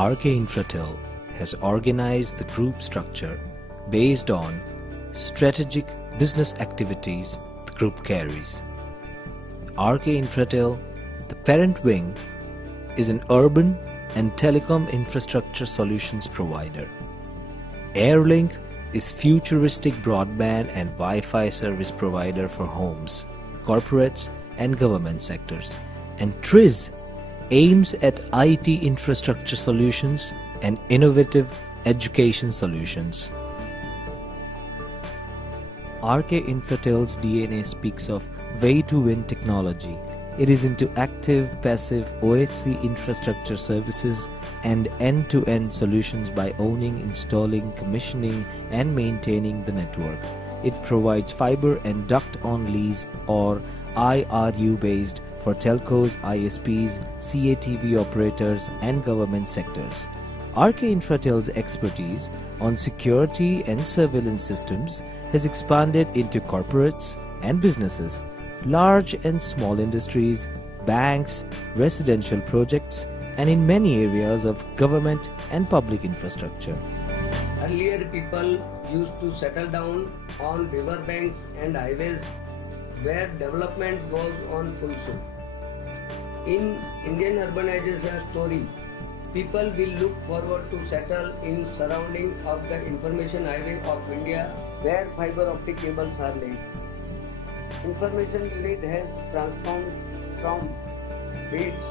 RK Infratel has organized the group structure based on strategic business activities the group carries. RK Infratel, the parent wing, is an urban and telecom infrastructure solutions provider. Airlink is futuristic broadband and Wi-Fi service provider for homes, corporates and government sectors. And TRIZ aims at IT infrastructure solutions and innovative education solutions. RK Infratel's DNA speaks of way-to-win technology. It is into active, passive OFC infrastructure services and end-to-end solutions by owning, installing, commissioning and maintaining the network. It provides fiber and duct on lease or IRU based for telcos, ISPs, CATV operators and government sectors. RK Infratel's expertise on security and surveillance systems has expanded into corporates and businesses, large and small industries, banks, residential projects, and in many areas of government and public infrastructure. Earlier, people used to settle down on riverbanks and highways where development was on full swing. In Indian urbanization story, people will look forward to settle in surrounding of the information highway of India where fiber optic cables are laid. Information lead has transformed from bits,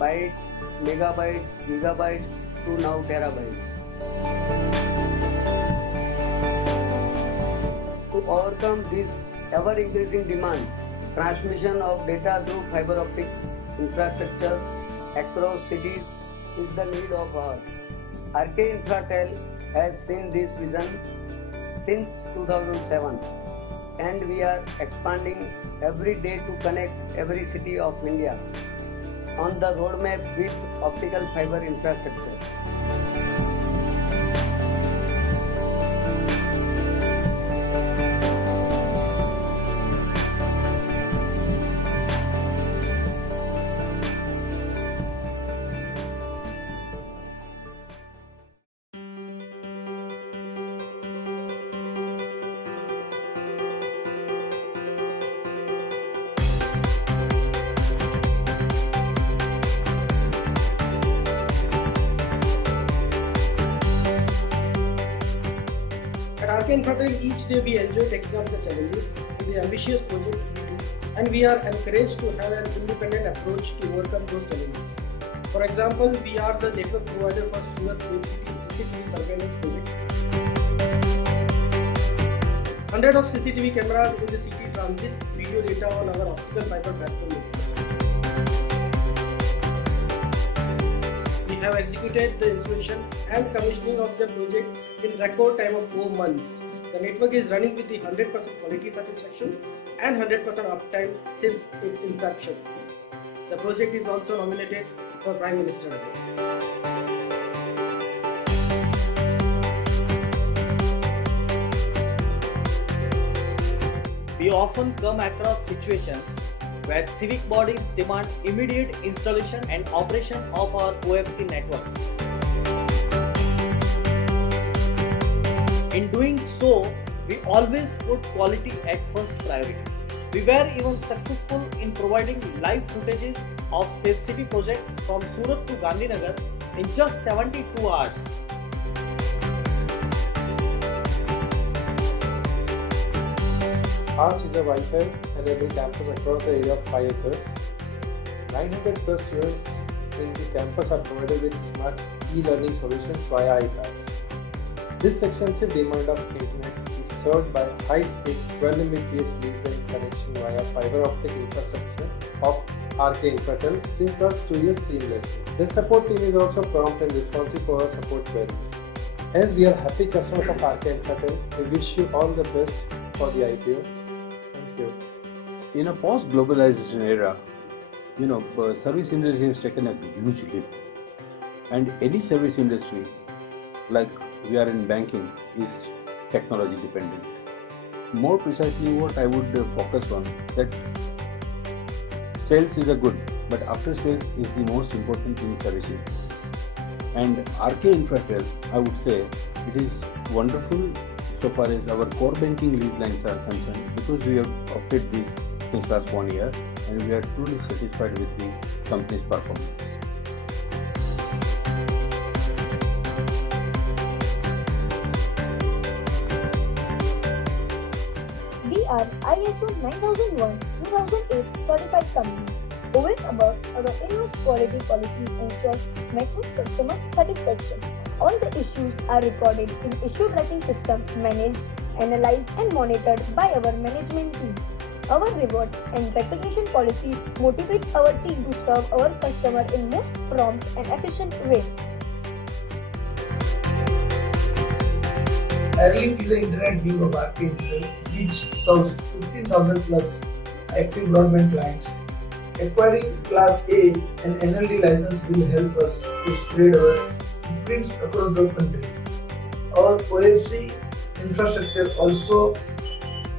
bytes, megabytes, gigabytes to now terabytes. To overcome this ever-increasing demand, transmission of data through fiber optic infrastructure across cities is the need of our. RK Infratel has seen this vision since 2007 and we are expanding every day to connect every city of India on the roadmap with optical fiber infrastructure. At RK Infratel, each day we enjoy taking up the challenges in the ambitious project we do, and we are encouraged to have an independent approach to overcome those challenges. For example, we are the network provider for Surat Safe City CCTV surveillance project. Hundreds of CCTV cameras in the city transit video data on our optical fiber platform. We have executed the installation and commissioning of the project in record time of 4 months. The network is running with the 100% quality satisfaction and 100% uptime since its inception. The project is also nominated for Prime Minister Award. We often come across situations where civic bodies demand immediate installation and operation of our OFC network. In doing so, we always put quality at first priority. We were even successful in providing live footages of Safe City project from Surat to Gandhinagar in just 72 hours. Ours is a Wi-Fi enabled campus across the area of 5 acres. 900 plus students in the campus are provided with smart e-learning solutions via iPads. This extensive demand of internet is served by high-speed 12 Mbps leased connection via fiber optic infrastructure of RK Infratel since last 2 years seamlessly. The support team is also prompt and responsive for our support queries. As we are happy customers of RK Infratel, we wish you all the best for the IPO. Thank you. In a post-globalization era, service industry has taken a huge leap, and any service industry, like we are in banking, is technology dependent. More precisely, what I would focus on that sales is a good, but after sales is the most important in services. And RK Infratel, I would say it is wonderful so far as our core banking lead lines are concerned, because we have opted this since last 1 year and we are truly satisfied with the company's performance. We are ISO 9001-2008 certified company. Over and above, our in-house quality policies ensure maximum customer satisfaction. All the issues are recorded in issue tracking system, managed, analyzed and monitored by our management team. Our reward and recognition policies motivate our team to serve our customer in most prompt and efficient way. Airlink is an internet wing of RK Infratel which serves 15,000 plus active broadband clients. Acquiring Class A and NLD license will help us to spread our footprints across the country. Our OFC infrastructure also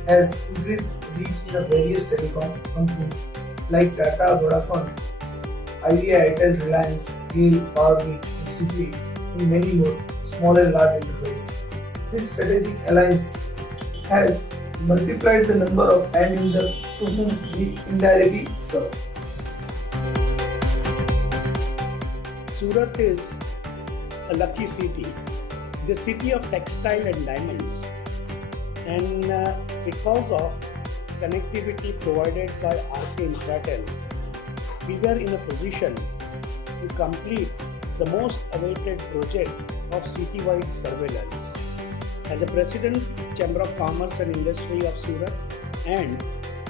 has increased reach in various telecom companies like Tata, Vodafone, Idea, Airtel, Reliance, GAIL, Powergrid, XCFI, and many more small and large enterprises. This strategic alliance has multiplied the number of end users to whom we indirectly serve. Surat is a lucky city, the city of textile and diamonds, and because of connectivity provided by RK Infratel, we were in a position to complete the most awaited project of city-wide surveillance. As a President, Chamber of Commerce and Industry of Surat, and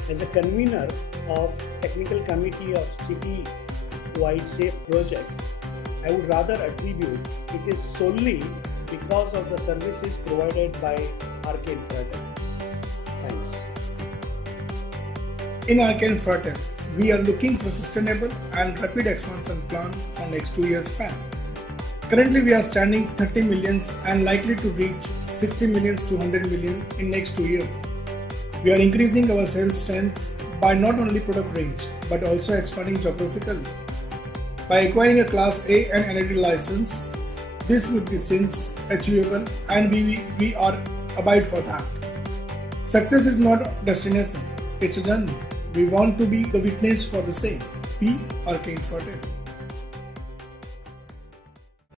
as a convener of Technical Committee of City-wide Safe Project, I would rather attribute it is solely because of the services provided by RK Infratel. Thanks. In RK Infratel, we are looking for sustainable and rapid expansion plan for next 2 years span. Currently, we are standing 30 millions and likely to reach 60 millions to 100 million in next 2 years. We are increasing our sales strength by not only product range but also expanding geographically. By acquiring a Class A and NLD license, this would be since achievable and we are abide for that. Success is not a destination, it's a journey. We want to be the witness for the same. We are RK Infratel.